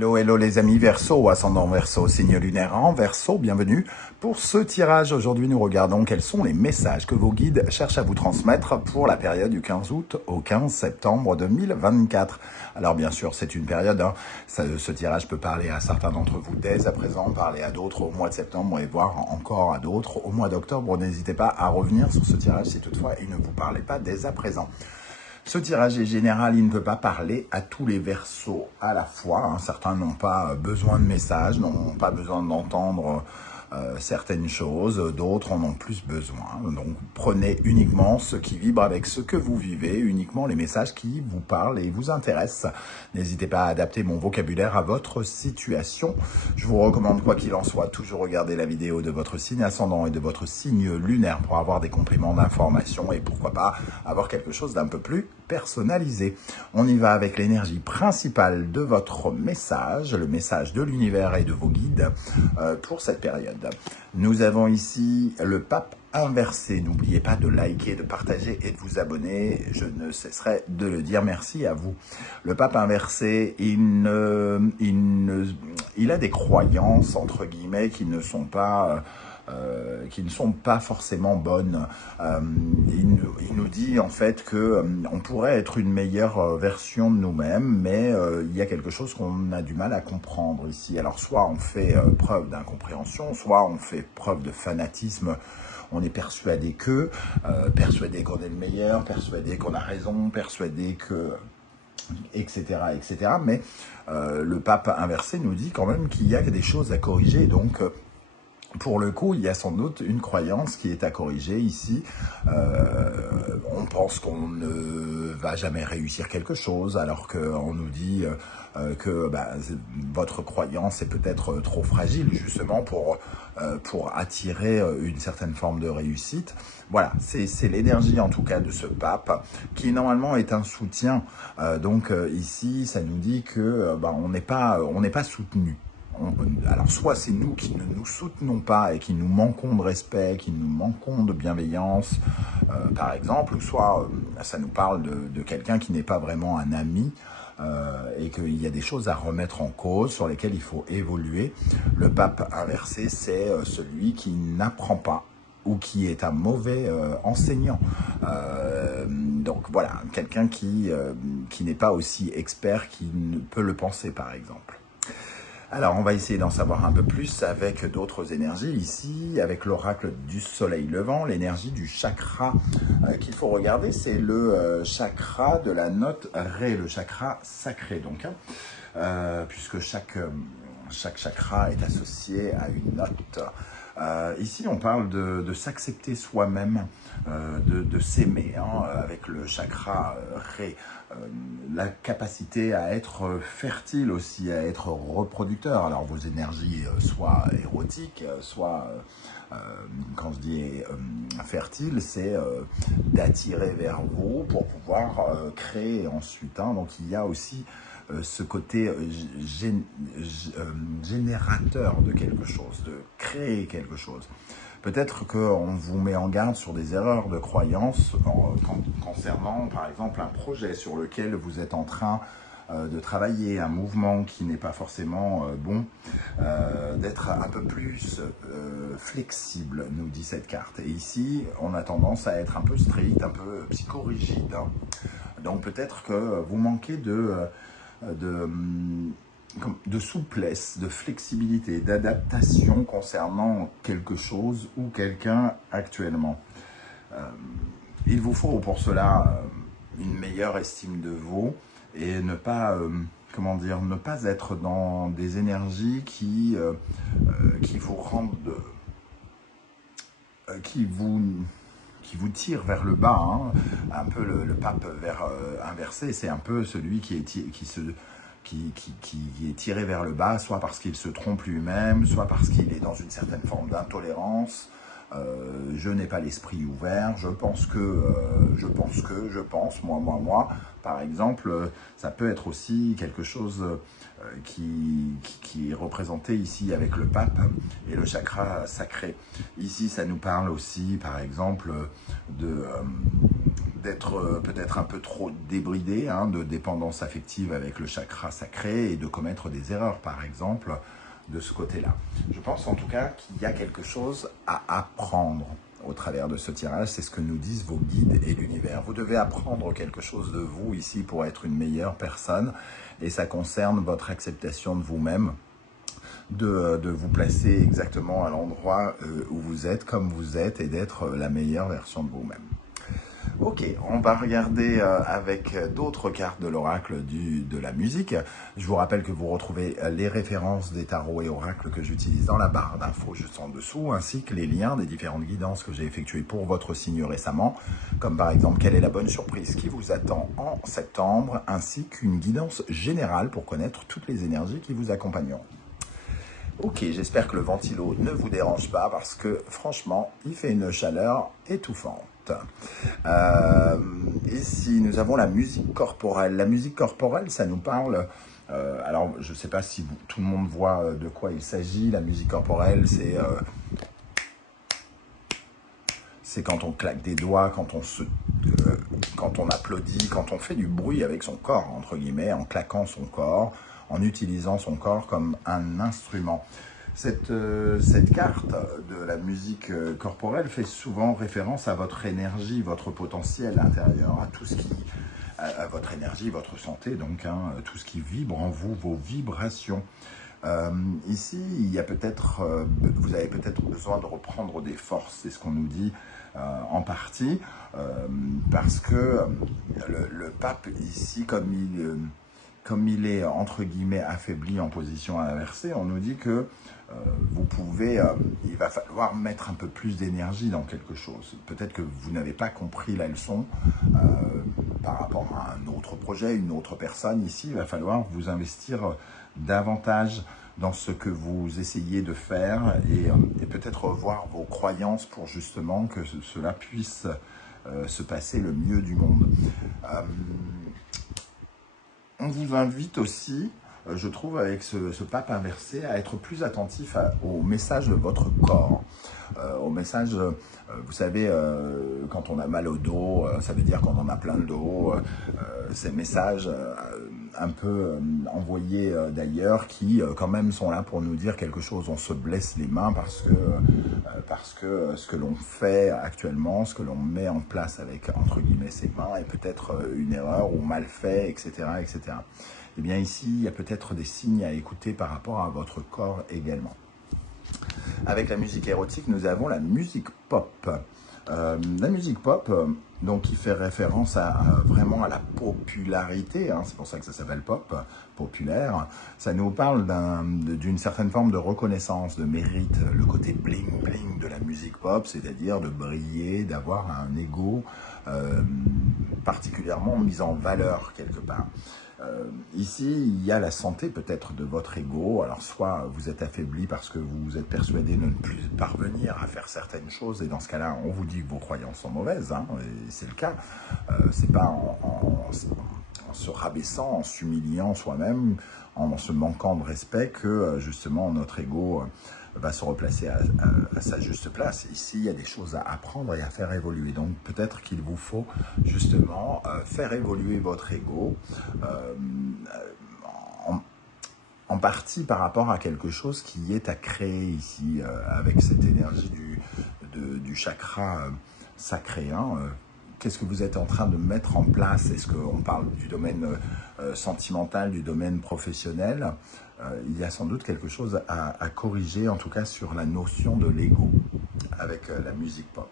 Hello, hello les amis Verseau, ascendant Verseau, signe lunaire en Verseau, bienvenue pour ce tirage. Aujourd'hui, nous regardons quels sont les messages que vos guides cherchent à vous transmettre pour la période du 15 août au 15 septembre 2024. Alors bien sûr, c'est une période, ce tirage peut parler à certains d'entre vous dès à présent, parler à d'autres au mois de septembre et voire encore à d'autres au mois d'octobre. N'hésitez pas à revenir sur ce tirage si toutefois il ne vous parlait pas dès à présent. Ce tirage est général, il ne peut pas parler à tous les Verseaux à la fois. Certains n'ont pas besoin de messages, n'ont pas besoin d'entendre certaines choses, d'autres en ont plus besoin. Donc prenez uniquement ce qui vibre avec ce que vous vivez, uniquement les messages qui vous parlent et vous intéressent. N'hésitez pas à adapter mon vocabulaire à votre situation. Je vous recommande, quoi qu'il en soit, toujours regarder la vidéo de votre signe ascendant et de votre signe lunaire pour avoir des compléments d'information et pourquoi pas avoir quelque chose d'un peu plus personnalisé. On y va avec l'énergie principale de votre message, le message de l'univers et de vos guides pour cette période. Nous avons ici le pape inversé. N'oubliez pas de liker, de partager et de vous abonner. Je ne cesserai de le dire. Merci à vous. Le pape inversé, il a des croyances, entre guillemets, qui ne sont pas forcément bonnes. Il nous dit en fait que on pourrait être une meilleure version de nous-mêmes, mais il y a quelque chose qu'on a du mal à comprendre ici. Alors soit on fait preuve d'incompréhension, soit on fait preuve de fanatisme. On est persuadé persuadé qu'on est le meilleur, persuadé qu'on a raison, persuadé que... etc. etc. Mais le pape inversé nous dit quand même qu'il y a des choses à corriger, donc... pour le coup, il y a sans doute une croyance qui est à corriger ici. On pense qu'on ne va jamais réussir quelque chose, alors qu'on nous dit que votre croyance est peut-être trop fragile, justement, pour attirer une certaine forme de réussite. Voilà, c'est l'énergie, en tout cas, de ce pape, qui normalement est un soutien. Donc ici, ça nous dit que on n'est pas soutenu. Alors, soit c'est nous qui ne nous soutenons pas et qui nous manquons de respect, qui nous manquons de bienveillance, par exemple, ou soit ça nous parle de quelqu'un qui n'est pas vraiment un ami et qu'il y a des choses à remettre en cause, sur lesquelles il faut évoluer. Le pape inversé, c'est celui qui n'apprend pas ou qui est un mauvais enseignant. Donc voilà, quelqu'un qui n'est pas aussi expert qu'il ne peut le penser, par exemple. Alors, on va essayer d'en savoir un peu plus avec d'autres énergies ici, avec l'oracle du soleil levant, l'énergie du chakra qu'il faut regarder, c'est le chakra de la note Ré, le chakra sacré donc, puisque chaque chakra est associé à une note. Ici, on parle de s'accepter soi-même, de s'aimer, avec le chakra Ré. La capacité à être fertile aussi, à être reproducteur. Alors vos énergies, soit érotiques, soit, quand je dis fertile, c'est d'attirer vers vous pour pouvoir créer ensuite. Donc il y a aussi ce côté générateur de quelque chose, de créer quelque chose. Peut-être qu'on vous met en garde sur des erreurs de croyance concernant, par exemple, un projet sur lequel vous êtes en train de travailler, un mouvement qui n'est pas forcément bon, d'être un peu plus flexible, nous dit cette carte. Et ici, on a tendance à être un peu strict, un peu psychorigide. Donc peut-être que vous manquez de souplesse, de flexibilité, d'adaptation concernant quelque chose ou quelqu'un actuellement. Il vous faut pour cela une meilleure estime de vous et ne pas, ne pas être dans des énergies qui vous rendent, qui vous tire vers le bas, un peu le pape inversé, c'est un peu celui qui est tiré vers le bas, soit parce qu'il se trompe lui-même, soit parce qu'il est dans une certaine forme d'intolérance. Je n'ai pas l'esprit ouvert, je pense, moi. Par exemple, ça peut être aussi quelque chose qui est représenté ici avec le pape et le chakra sacré. Ici, ça nous parle aussi, par exemple, d'être peut-être un peu trop débridé, hein, de dépendance affective avec le chakra sacré et de commettre des erreurs, par exemple, de ce côté-là. Je pense en tout cas qu'il y a quelque chose à apprendre au travers de ce tirage. C'est ce que nous disent vos guides et l'univers. Vous devez apprendre quelque chose de vous ici pour être une meilleure personne et ça concerne votre acceptation de vous-même, de vous placer exactement à l'endroit où vous êtes, comme vous êtes, et d'être la meilleure version de vous-même. Ok, on va regarder avec d'autres cartes de l'oracle de la musique. Je vous rappelle que vous retrouvez les références des tarots et oracles que j'utilise dans la barre d'infos juste en dessous, ainsi que les liens des différentes guidances que j'ai effectuées pour votre signe récemment, comme par exemple quelle est la bonne surprise qui vous attend en septembre, ainsi qu'une guidance générale pour connaître toutes les énergies qui vous accompagneront. Ok, j'espère que le ventilo ne vous dérange pas parce que franchement, il fait une chaleur étouffante. Ici, nous avons la musique corporelle. La musique corporelle, ça nous parle... alors, je ne sais pas si tout le monde voit de quoi il s'agit. La musique corporelle, c'est quand on claque des doigts, quand on applaudit, quand on fait du bruit avec son corps, entre guillemets, en claquant son corps, en utilisant son corps comme un instrument. Cette carte de la musique corporelle fait souvent référence à votre énergie, votre potentiel intérieur, à tout ce qui, à votre énergie, votre santé, donc hein, tout ce qui vibre en vous, vos vibrations. Ici, il y a peut-être, vous avez peut-être besoin de reprendre des forces, c'est ce qu'on nous dit en partie, parce que le pape ici, comme il est entre guillemets affaibli en position inversée, on nous dit que vous pouvez, il va falloir mettre un peu plus d'énergie dans quelque chose. Peut-être que vous n'avez pas compris la leçon par rapport à un autre projet, une autre personne. Ici, il va falloir vous investir davantage dans ce que vous essayez de faire et peut-être revoir vos croyances pour justement que cela puisse se passer le mieux du monde. On vous invite aussi, je trouve, avec ce pape inversé, à être plus attentif au message de votre corps. Au message, vous savez, quand on a mal au dos, ça veut dire qu'on en a plein le dos. Ces messages un peu envoyés d'ailleurs qui, quand même, sont là pour nous dire quelque chose. On se blesse les mains parce que ce que l'on fait actuellement, ce que l'on met en place avec, entre guillemets, ses mains, est peut-être une erreur ou mal fait, etc., etc. Eh bien ici, il y a peut-être des signes à écouter par rapport à votre corps également. Avec la musique érotique, nous avons la musique pop. La musique pop, donc qui fait référence vraiment à la popularité, hein, c'est pour ça que ça s'appelle pop, populaire. Ça nous parle d'une certaine forme de reconnaissance, de mérite, le côté bling-bling de la musique pop, c'est-à-dire de briller, d'avoir un ego particulièrement mis en valeur quelque part. Ici, il y a la santé peut-être de votre ego. Alors, soit vous êtes affaibli parce que vous êtes persuadé de ne plus parvenir à faire certaines choses, et dans ce cas-là, on vous dit que vos croyances sont mauvaises, hein, et c'est le cas. C'est pas en se rabaissant, en s'humiliant soi-même, en se manquant de respect que justement notre ego va se replacer à sa juste place. Ici, il y a des choses à apprendre et à faire évoluer. Donc, peut-être qu'il vous faut justement faire évoluer votre ego en partie par rapport à quelque chose qui est à créer ici, avec cette énergie du chakra sacré. Hein, qu'est-ce que vous êtes en train de mettre en place? Est-ce qu'on parle du domaine sentimental, du domaine professionnel? Il y a sans doute quelque chose à corriger, en tout cas sur la notion de l'ego, avec la musique pop.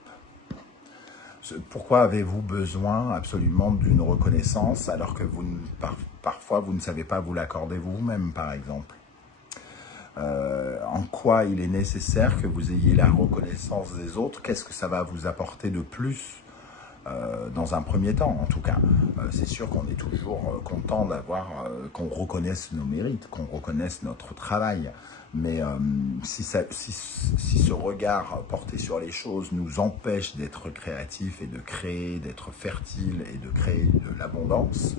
Pourquoi avez-vous besoin absolument d'une reconnaissance alors que parfois vous ne savez pas vous l'accorder vous-même, par exemple? En quoi il est nécessaire que vous ayez la reconnaissance des autres? Qu'est-ce que ça va vous apporter de plus dans un premier temps, en tout cas? C'est sûr qu'on est toujours content d'avoir qu'on reconnaisse nos mérites, qu'on reconnaisse notre travail. Mais si ce regard porté sur les choses nous empêche d'être créatifs et de créer, d'être fertile et de créer de l'abondance,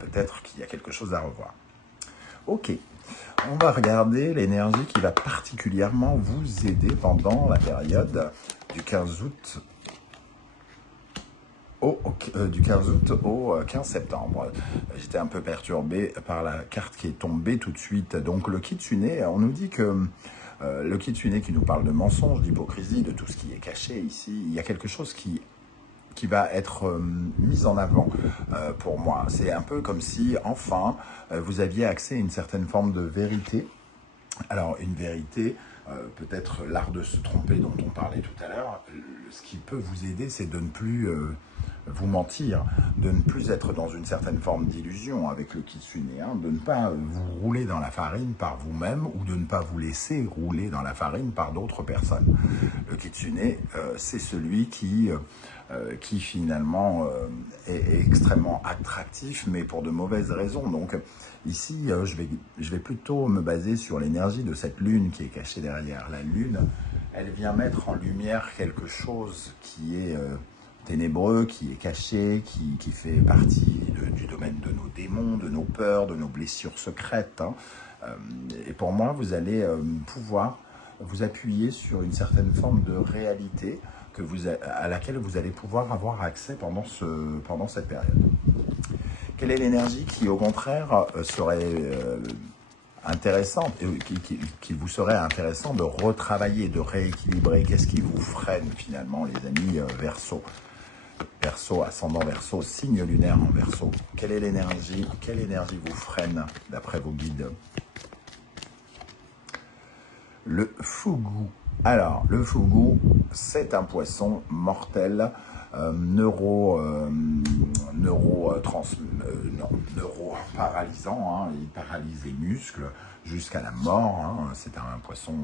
peut-être qu'il y a quelque chose à revoir. Ok, on va regarder l'énergie qui va particulièrement vous aider pendant la période du 15 août du 15 août au 15 septembre. J'étais un peu perturbé par la carte qui est tombée tout de suite. Donc le kitsune, on nous dit que le kitsune qui nous parle de mensonges, d'hypocrisie, de tout ce qui est caché ici, il y a quelque chose qui va être mis en avant pour moi. C'est un peu comme si, enfin, vous aviez accès à une certaine forme de vérité. Alors, une vérité, peut-être l'art de se tromper dont on parlait tout à l'heure, ce qui peut vous aider, c'est de ne plus vous mentir, de ne plus être dans une certaine forme d'illusion avec le kitsune, hein, de ne pas vous rouler dans la farine par vous-même ou de ne pas vous laisser rouler dans la farine par d'autres personnes. Le kitsune, c'est celui qui finalement est extrêmement attractif, mais pour de mauvaises raisons. Donc ici, je vais plutôt me baser sur l'énergie de cette lune qui est cachée derrière. La lune, elle vient mettre en lumière quelque chose qui est ténébreux, qui est caché, qui fait partie du domaine de nos démons, de nos peurs, de nos blessures secrètes. Hein. Et pour moi, vous allez pouvoir vous appuyer sur une certaine forme de réalité à laquelle vous allez pouvoir avoir accès pendant cette période. Quelle est l'énergie qui, au contraire, serait intéressante, qui vous serait intéressant de retravailler, de rééquilibrer? Qu'est-ce qui vous freine finalement, les amis Verseau? Verseau, ascendant Verseau, signe lunaire en Verseau. Quelle est l'énergie? Quelle énergie vous freine d'après vos guides? Le Fugu. Alors, le Fugu, c'est un poisson mortel, neuro-paralysant, hein, il paralyse les muscles jusqu'à la mort, hein, c'est un poisson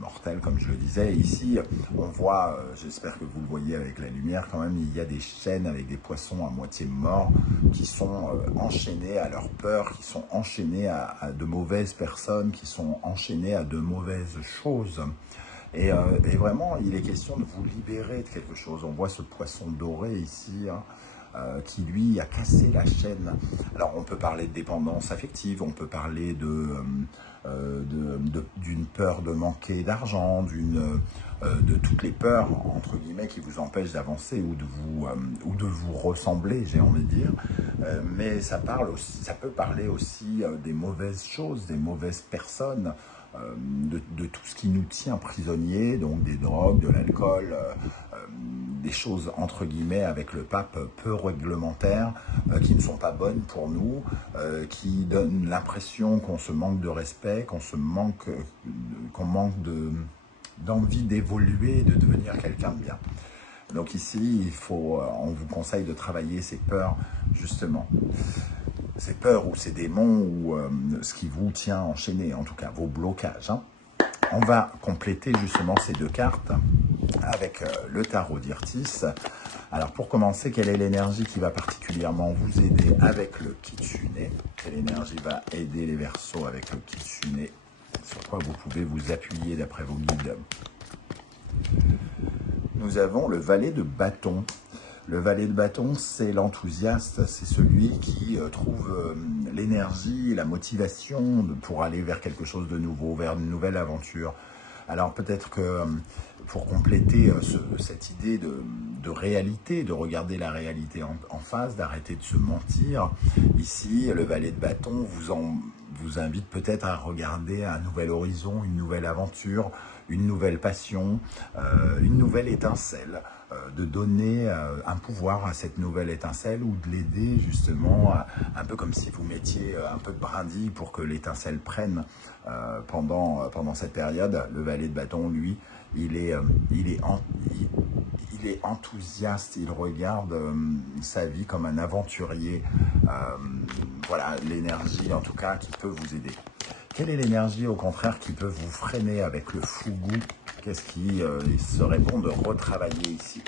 mortel, comme je le disais. Ici, on voit, j'espère que vous le voyez avec la lumière quand même, il y a des chaînes avec des poissons à moitié morts qui sont enchaînés à leur peur, qui sont enchaînés à de mauvaises personnes, qui sont enchaînés à de mauvaises choses. Et vraiment, il est question de vous libérer de quelque chose. On voit ce poisson doré ici, hein, qui lui a cassé la chaîne. Alors on peut parler de dépendance affective, on peut parler d'une peur de manquer d'argent, de toutes les peurs, entre guillemets, qui vous empêchent d'avancer ou de vous ressembler, j'ai envie de dire. Mais ça peut parler aussi des mauvaises choses, des mauvaises personnes, de tout ce qui nous tient prisonniers, donc des drogues, de l'alcool, des choses entre guillemets avec le pape peu réglementaires, qui ne sont pas bonnes pour nous, qui donnent l'impression qu'on se manque de respect, qu'on manque d'envie d'évoluer, de devenir quelqu'un de bien. Donc ici, on vous conseille de travailler ces peurs, justement. Ces peurs ou ces démons ou ce qui vous tient enchaîné, en tout cas vos blocages. Hein. On va compléter justement ces deux cartes avec le tarot d'Irtis. Alors pour commencer, quelle est l'énergie qui va particulièrement vous aider avec le kitsune? Quelle énergie va aider les Verseaux avec le kitsune? Sur quoi vous pouvez vous appuyer d'après vos guides? Nous avons le valet de bâton. Le valet de bâton, c'est l'enthousiaste, c'est celui qui trouve l'énergie, la motivation pour aller vers quelque chose de nouveau, vers une nouvelle aventure. Alors peut-être que pour compléter cette idée de réalité, de regarder la réalité en face, d'arrêter de se mentir, ici, le valet de bâton vous invite peut-être à regarder un nouvel horizon, une nouvelle aventure, une nouvelle passion, une nouvelle étincelle. De donner un pouvoir à cette nouvelle étincelle ou de l'aider justement, un peu comme si vous mettiez un peu de brindille pour que l'étincelle prenne pendant cette période. Le valet de bâton, lui, il est enthousiaste, il regarde sa vie comme un aventurier. Voilà l'énergie en tout cas qui peut vous aider. Quelle est l'énergie au contraire qui peut vous freiner avec le Fugu? Qu'est-ce qui serait bon de retravailler ici?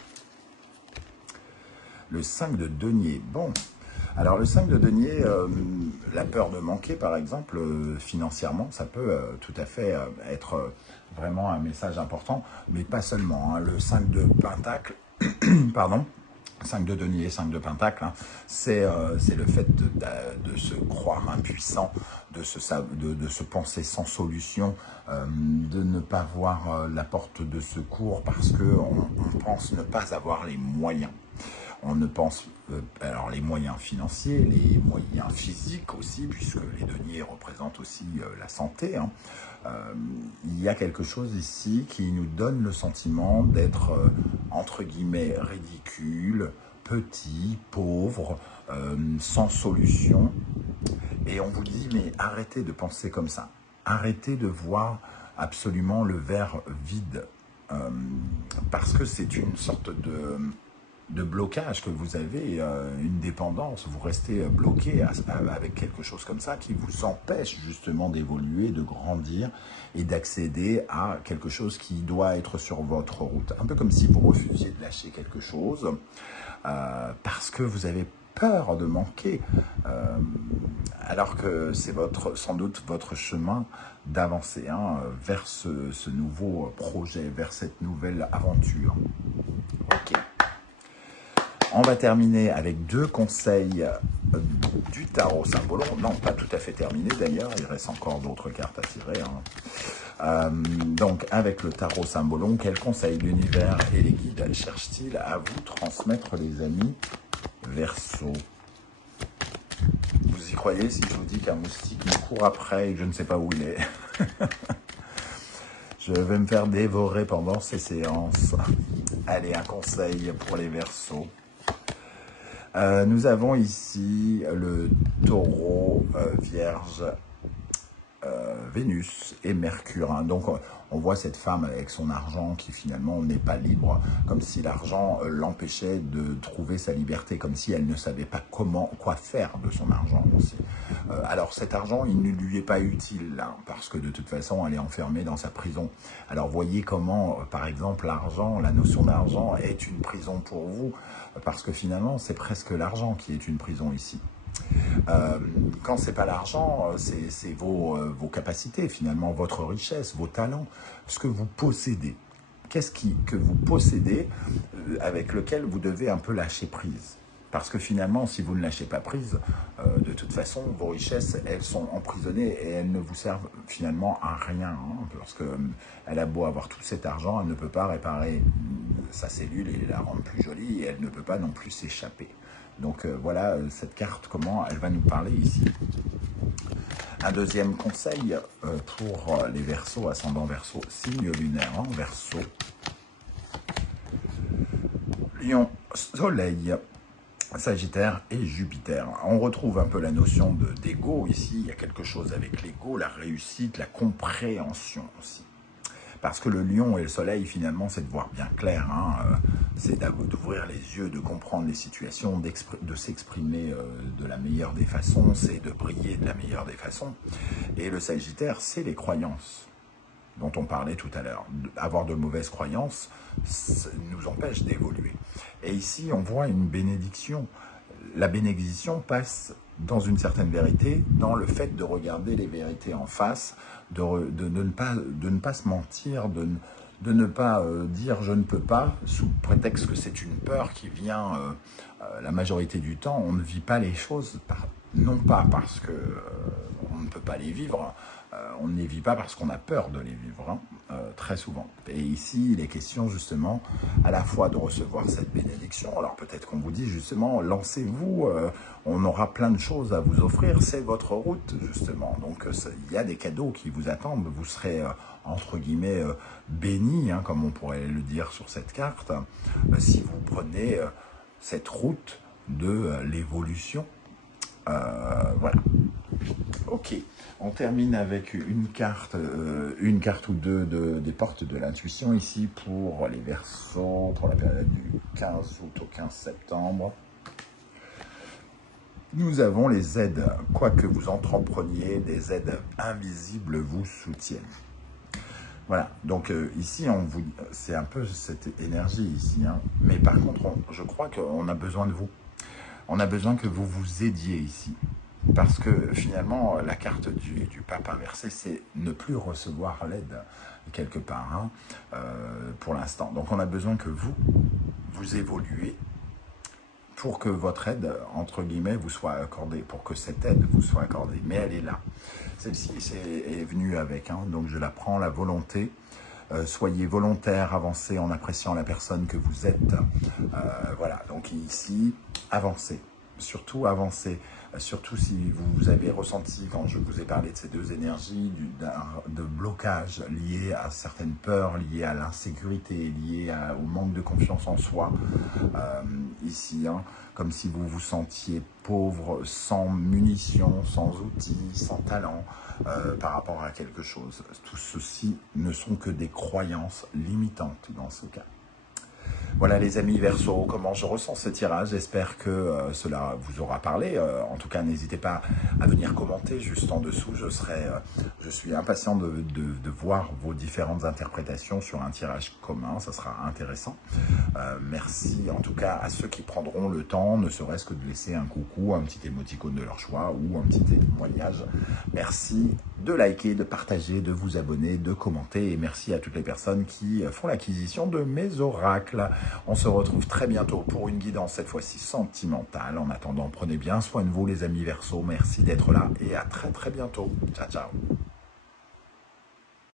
Le 5 de denier. Bon, alors le 5 de denier, la peur de manquer par exemple, financièrement, ça peut tout à fait être vraiment un message important, mais pas seulement. Hein. Le 5 de pentacle, pardon, 5 de denier, 5 de pentacle, hein, c'est le fait de se croire impuissant, de se penser sans solution, de ne pas voir la porte de secours parce qu'on pense ne pas avoir les moyens. On ne pense, alors les moyens financiers, les moyens physiques aussi, puisque les deniers représentent aussi la santé, hein. Il y a quelque chose ici qui nous donne le sentiment d'être, entre guillemets, ridicule, petit, pauvre, sans solution. Et on vous dit, mais arrêtez de penser comme ça. Arrêtez de voir absolument le verre vide. Parce que c'est une sorte de blocage que vous avez, une dépendance, vous restez bloqué avec quelque chose comme ça qui vous empêche justement d'évoluer, de grandir et d'accéder à quelque chose qui doit être sur votre route. Un peu comme si vous refusiez de lâcher quelque chose parce que vous avez peur de manquer, alors que c'est sans doute votre chemin d'avancer, hein, vers ce nouveau projet, vers cette nouvelle aventure. Ok. On va terminer avec 2 conseils du tarot Symbolon. Non, pas tout à fait terminé d'ailleurs, il reste encore d'autres cartes à tirer, hein. Donc, avec le tarot Symbolon, quels conseils l'univers et les guides cherchent-ils à vous transmettre, les amis Verseau? Vous y croyez si je vous dis qu'un moustique me court après et que je ne sais pas où il est? Je vais me faire dévorer pendant ces séances. Allez, un conseil pour les Verseaux. Nous avons ici le taureau, Vierge, Vénus et Mercure, hein. Donc on voit cette femme avec son argent qui finalement n'est pas libre, comme si l'argent l'empêchait de trouver sa liberté, comme si elle ne savait pas quoi faire de son argent aussi. Alors cet argent, il ne lui est pas utile, hein, parce que de toute façon elle est enfermée dans sa prison. Alors voyez comment par exemple l'argent, la notion d'argent est une prison pour vous, parce que finalement c'est presque l'argent qui est une prison ici. Quand c'est pas l'argent, c'est vos capacités, finalement, votre richesse, vos talents, ce que vous possédez. Qu'est-ce que vous possédez avec lequel vous devez un peu lâcher prise? Parce que finalement, si vous ne lâchez pas prise, de toute façon, vos richesses, elles sont emprisonnées et elles ne vous servent finalement à rien, hein, parce qu'elle a beau avoir tout cet argent, elle ne peut pas réparer sa cellule et la rendre plus jolie, et elle ne peut pas non plus s'échapper. Donc voilà cette carte, comment elle va nous parler ici. Un deuxième conseil pour les Verseaux, ascendant Verseau, signe lunaire en Verseau. Lion, Soleil, Sagittaire et Jupiter. On retrouve un peu la notion d'ego ici. Il y a quelque chose avec l'ego, la réussite, la compréhension aussi. Parce que le lion et le soleil, finalement, c'est de voir bien clair, hein, c'est d'ouvrir les yeux, de comprendre les situations, de s'exprimer de la meilleure des façons, c'est de briller de la meilleure des façons. Et le Sagittaire, c'est les croyances dont on parlait tout à l'heure. Avoir de mauvaises croyances nous empêche d'évoluer. Et ici, on voit une bénédiction. La bénédiction passe dans une certaine vérité, dans le fait de regarder les vérités en face, de ne pas se mentir, de ne pas dire « je ne peux pas » sous prétexte que c'est une peur qui vient la majorité du temps. On ne vit pas les choses, non pas parce qu'on ne peut pas les vivre, on ne les vit pas parce qu'on a peur de les vivre, hein, très souvent. Et ici, il est question justement à la fois de recevoir cette bénédiction. Alors peut-être qu'on vous dit justement, lancez-vous, on aura plein de choses à vous offrir, c'est votre route justement. Donc il y a des cadeaux qui vous attendent, vous serez entre guillemets béni, hein, comme on pourrait le dire sur cette carte, si vous prenez cette route de l'évolution. Voilà. Ok, on termine avec une carte ou deux des portes de l'intuition ici pour les Verseaux, pour la période du 15 août au 15 septembre. Nous avons les aides, quoi que vous entrepreniez, des aides invisibles vous soutiennent. Voilà, donc ici, c'est un peu cette énergie ici, hein. Mais par contre, je crois qu'on a besoin de vous. On a besoin que vous vous aidiez ici. Parce que finalement, la carte du pape inversé, c'est ne plus recevoir l'aide quelque part, hein, pour l'instant. Donc on a besoin que vous évoluez pour que votre aide, entre guillemets, vous soit accordée, pour que cette aide vous soit accordée. Mais elle est là. Celle-ci est venue avec, hein, donc je la prends, la volonté soyez volontaire, avancez en appréciant la personne que vous êtes. Voilà, donc ici, avancez. Surtout avancez, surtout si vous avez ressenti, quand je vous ai parlé de ces deux énergies, de blocage lié à certaines peurs, liées à l'insécurité, liées au manque de confiance en soi, ici, hein, comme si vous vous sentiez pauvre, sans munitions, sans outils, sans talent, par rapport à quelque chose. Tout ceci ne sont que des croyances limitantes dans ce cas. Voilà les amis Verseau, comment je ressens ce tirage. J'espère que cela vous aura parlé. En tout cas, n'hésitez pas à venir commenter juste en dessous. Je suis impatient de voir vos différentes interprétations sur un tirage commun. Ça sera intéressant. Merci en tout cas à ceux qui prendront le temps, ne serait-ce que de laisser un coucou, un petit émoticône de leur choix ou un petit témoignage. Merci de liker, de partager, de vous abonner, de commenter. Et merci à toutes les personnes qui font l'acquisition de mes oracles. On se retrouve très bientôt pour une guidance, cette fois-ci sentimentale. En attendant, prenez bien soin de vous les amis Verseau. Merci d'être là et à très bientôt. Ciao, ciao.